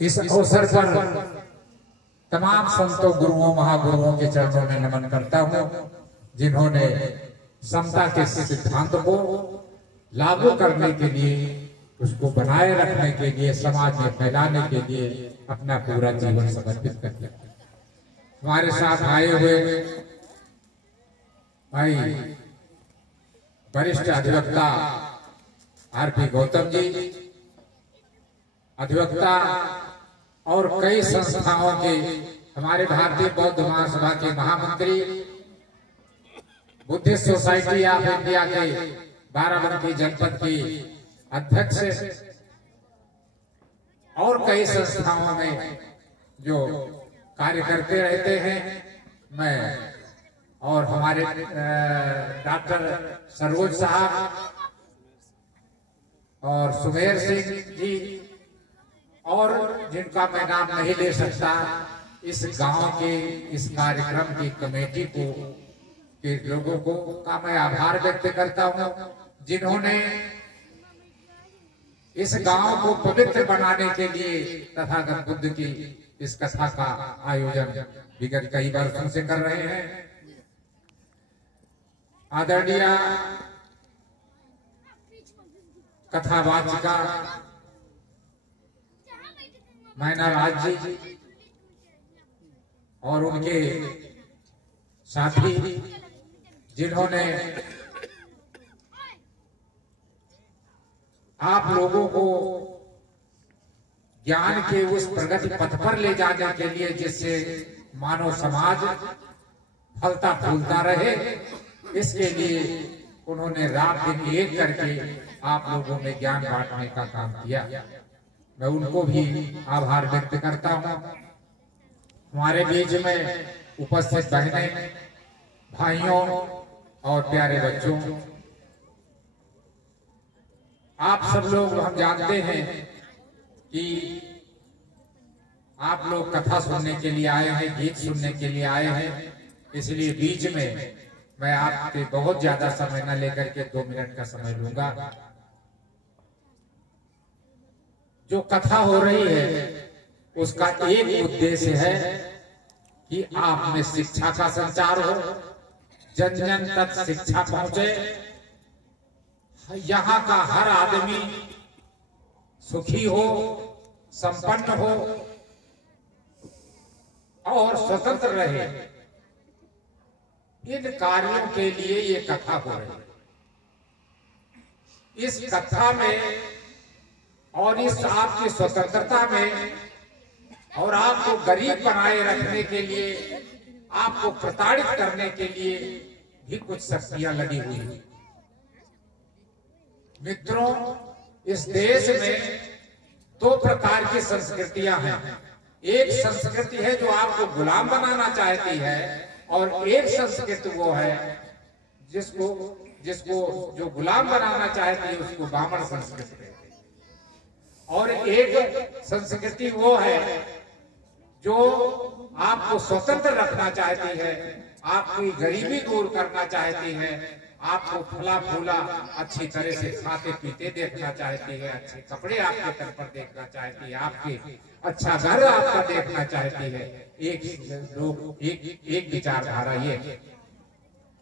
इस अवसर पर तमाम संतों, गुरुओं, महागुरुओं के चरणों में नमन करता हूं, जिन्होंने समता के सिद्धांत को लागू करने के लिए, उसको बनाए रखने के लिए, समाज में फैलाने के लिए अपना पूरा जीवन समर्पित कर दिया। हमारे साथ आए हुए भाई वरिष्ठ अधिवक्ता आरपी गौतम जी, अधिवक्ता और कई संस्थाओं के, हमारे भारतीय बौद्ध महासभा के महामंत्री, बुद्धिस्ट सोसाइटी ऑफ इंडिया के बाराबंकी जनपद की अध्यक्ष और कई संस्थाओं में जो कार्य करते रहते हैं, मैं और हमारे डॉक्टर सरोज साहब और सुमेर सिंह जी, और जिनका मैं नाम नहीं ले सकता, इस गांव के इस कार्यक्रम की कमेटी को के लोगों को का मैं आभार व्यक्त करता हूं, जिन्होंने इस गांव को पवित्र बनाने के लिए तथागत बुद्ध की इस कथा का आयोजन विगत कई वर्षों से कर रहे हैं। आदरणीय कथावाचिका मैना राज जी और उनके साथी, जिन्होंने आप लोगों को ज्ञान के उस प्रगति पथ पर ले जाने के लिए, जिससे मानव समाज फलता फूलता रहे, इसके लिए उन्होंने रात दिन एक करके आप लोगों में ज्ञान बांटने का काम किया। मैं उनको भी आभार व्यक्त करता हूं। हमारे बीच में उपस्थित बहनें, भाइयों और प्यारे बच्चों, आप सब लोग, हम जानते हैं कि आप लोग कथा सुनने के लिए आए हैं, गीत सुनने के लिए आए हैं, इसलिए बीच में मैं आपके बहुत ज्यादा समय न लेकर के 2 मिनट का समय लूंगा। जो कथा हो रही है उसका एक उद्देश्य है कि आप में शिक्षा का संचार हो, जन जन तक शिक्षा पहुंचे, यहाँ का हर आदमी सुखी हो, संपन्न हो और स्वतंत्र रहे। इन कार्यों के लिए ये कथा हो रही है। इस कथा में और इस आपकी स्वतंत्रता में और आपको गरीब बनाए रखने के लिए, आपको प्रताड़ित करने के लिए भी कुछ शक्तियां लगी हुई हैं। मित्रों, इस देश में 2 प्रकार की संस्कृतियां हैं। एक संस्कृति है जो आपको गुलाम बनाना चाहती है, और एक संस्कृति वो है जिसको जो गुलाम बनाना चाहती है उसको ब्राह्मण संस्कृति कहते हैं। और एक संस्कृति वो है जो आपको स्वतंत्र रखना चाहती है, आपकी गरीबी दूर करना चाहती है, आपको फला फूला अच्छी तरह से खाते पीते देखना चाहती है, अच्छे कपड़े आपके तन पर देखना चाहती है, आपके अच्छा घर आपका देखना चाहती है। एक विचारधारा ये,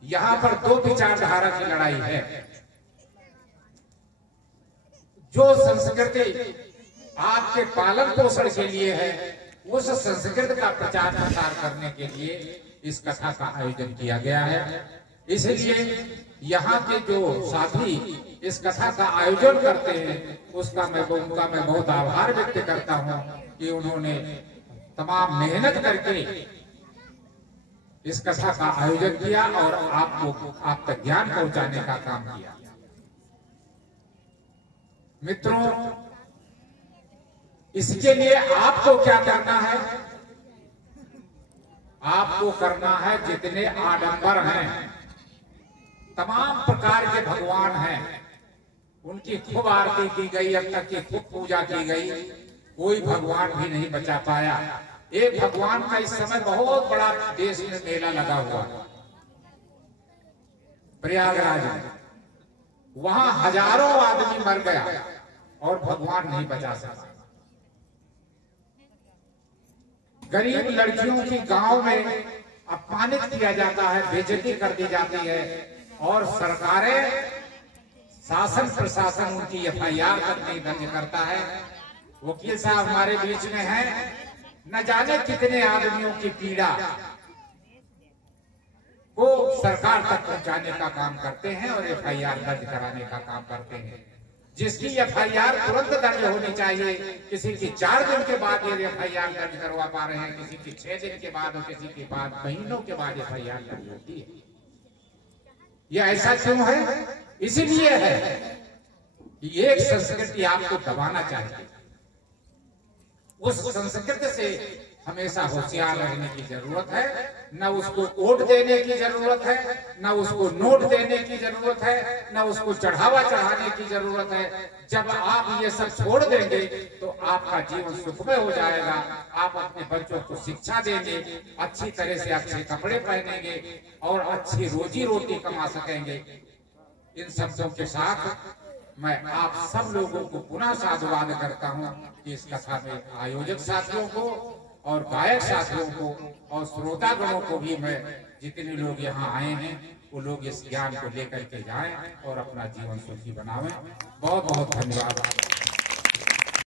यहाँ पर 2 विचारधारा की लड़ाई है। जो संस्कृति आपके पालन पोषण के लिए है, उस संस्कृति का प्रचार प्रसार करने के लिए इस कथा का आयोजन किया गया है। इसलिए यहाँ के जो साथी इस कथा का आयोजन करते हैं, उनका मैं बहुत आभार व्यक्त करता हूँ कि उन्होंने तमाम मेहनत करके इस कथा का आयोजन किया और आपको आप तक ज्ञान पहुंचाने का काम किया। मित्रों, इसके लिए आपको क्या करना है? आपको करना है, जितने आडंबर हैं, तमाम प्रकार के भगवान हैं, उनकी खूब आरती की गई, अब तक की खूब पूजा की गई, कोई भगवान भी नहीं बचा पाया। एक भगवान का इस समय बहुत बड़ा देश में मेला लगा हुआ है, प्रयागराज में। वहां हजारों आदमी मर गया और भगवान नहीं बचा सका। गरीब लड़कियों की गांव में अपमानित किया जाता है, बेइज्जती कर दी जाती है और सरकारें, शासन प्रशासन उनकी एफआईआर तक नहीं दर्ज करता है। वकील साहब हमारे बीच में हैं, न जाने कितने आदमियों की पीड़ा को सरकार तक पहुंचाने का काम करते हैं और एफआईआर दर्ज कराने का काम करते हैं। जिसकी एफआईआर तुरंत दर्ज होनी चाहिए, किसी की 4 दिन के बाद ये एफआईआर दर्ज करवा पा रहे हैं, किसी की 6 दिन के बाद और किसी के बाद महीनों के बाद एफआईआर दर्ज होती है। ये ऐसा क्यों है? इसीलिए है कि एक संस्कृति आपको दबाना चाहिए। उस संस्कृति से हमेशा होशियार रहने की जरूरत है। न उसको वोट देने की जरूरत है, न उसको नोट देने की जरूरत है, न उसको चढ़ावा चढ़ाने की जरूरत है। जब आप ये सब छोड़ देंगे तो आपका जीवन सुखमय हो जाएगा। आप अपने बच्चों को शिक्षा देंगे, अच्छी तरह से अच्छे कपड़े पहनेंगे और अच्छी रोजी रोटी कमा सकेंगे। इन शब्दों के साथ मैं आप सब लोगों को पुनः साधुवाद करता हूँ कि इस कथा में आयोजक साथियों को और गायक साथियों को और श्रोतागणों को भी मैं, जितने लोग यहाँ आए हैं वो लोग इस ज्ञान को लेकर के जाएं और अपना जीवन सुखी बनावें। बहुत बहुत धन्यवाद।